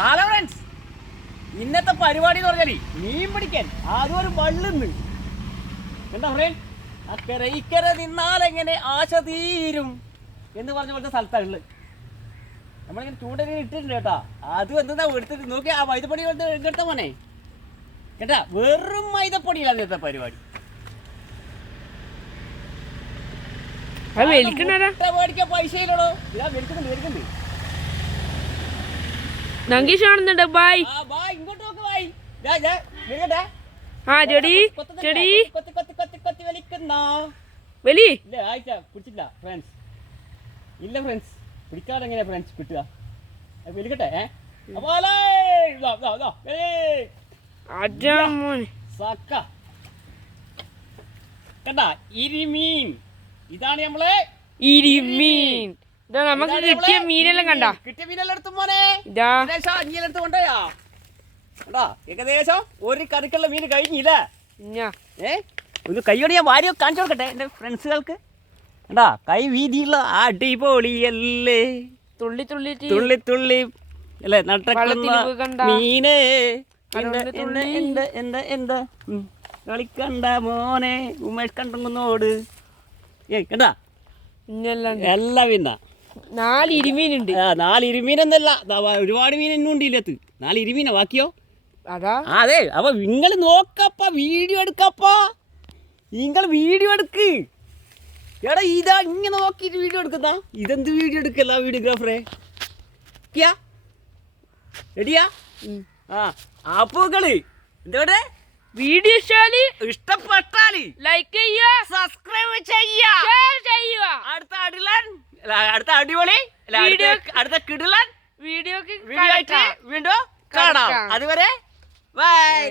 Hello friends, ഇന്നത്തെ പരിപാടി എന്ന് പറഞ്ഞാൽ മീൻ പിടിക്കാൻ ആദ്യം ഒരു വള്ളുന്ന് എന്താ ഫ്രണ്ട് അക്കരെ ഇക്കരെ നിന്നാലെങ്ങനെ ആശ തീരും എന്ന് പറഞ്ഞ പോലത്തെ സ്ഥലത്താണ് ഉള്ളത്. നമ്മളിങ്ങനെ ചൂണ്ടനെ ഇട്ടിട്ടുണ്ട് കേട്ടാ. അതും എന്താ എടുത്തിട്ട് നോക്കി ആ മൈദപ്പൊടി എടുത്ത മോനെ കേട്ടാ. വെറും മൈദപ്പൊടിയിലാണ് ഇന്നത്തെ പരിപാടി. മേടിക്കാൻ പൈസ ഇല്ലടോ. ഇതാ മേടിക്കുന്നുണ്ട്. നങ്കീഷാണെന്നുണ്ട്. ബായ് ഇങ്ങോട്ട് നോക്ക് ബായ്. ഇല്ല ഫ്രണ്ട്സ്, പിടിക്കാതെ എങ്ങനെയാ ഫ്രണ്ട്സ് കിട്ടുക? വലിക്കട്ടെ. കണ്ടാ ഇരിമീൻ, ഇതാണ് നമ്മള് ഇരിമീൻ. നമുക്ക് കിട്ടിയ മീനെല്ലാം കണ്ട, കിട്ടിയ മീനെല്ലാം എടുത്തു മോനെ. എടുത്ത് കൊണ്ടോയാ ഏകദേശം ഒരു കറിക്കുള്ള മീൻ കഴിഞ്ഞില്ലേ? ഒന്ന് കൈയോടെ ഞാൻ വാരി കാണിച്ചു കൊടുക്കട്ടെ എൻ്റെ ഫ്രണ്ട്സുകൾക്ക്. കണ്ടാ കൈ വീതിയുള്ള അടിപൊളിയല്ലേ, തുള്ളി തുള്ളി തുള്ളി തുള്ളി അല്ലേ നട്ടക്കുന്ന മീനേ. എന്താ കളിക്കണ്ട മോനെ ഉമേഷ് കണ്ടുന്നോട്. കണ്ടാ എല്ലാ മീനാ. 4 ഇരുമീനുണ്ട്. 4 ഇരുമീനൊന്നല്ല, ഒരുപാട് മീൻ എന്നും ഉണ്ട് ഇല്ലത്ത്. 4 ഇരുമീനാ ബാക്കിയോ? അതെ. അപ്പൊ നിങ്ങൾ നോക്കപ്പാ, വീഡിയോ എടുക്കപ്പാ. നിങ്ങൾ വീഡിയോ എടുക്ക്. എടാ ഇതാ ഇങ്ങനെ നോക്കിയിട്ട് വീഡിയോ എടുക്കുന്ന. ഇതെന്ത് വീഡിയോ എടുക്കല്ല വീഡിയോഗ്രാഫറെ? റെഡിയാ? അപ്പൂക്കള് എന്താ വീഡിയോ ഇഷ്ടപ്പെട്ടാല് ലൈക്ക് ചെയ്യുക, സബ്സ്ക്രൈബ് ചെയ്യുക. അടുത്ത അടിപൊളി അടുത്ത കിടിലൻ വീഡിയോക്ക് വീഡിയോ ആയിട്ട് വീണ്ടും കാണാം. അതുവരെ ബൈ.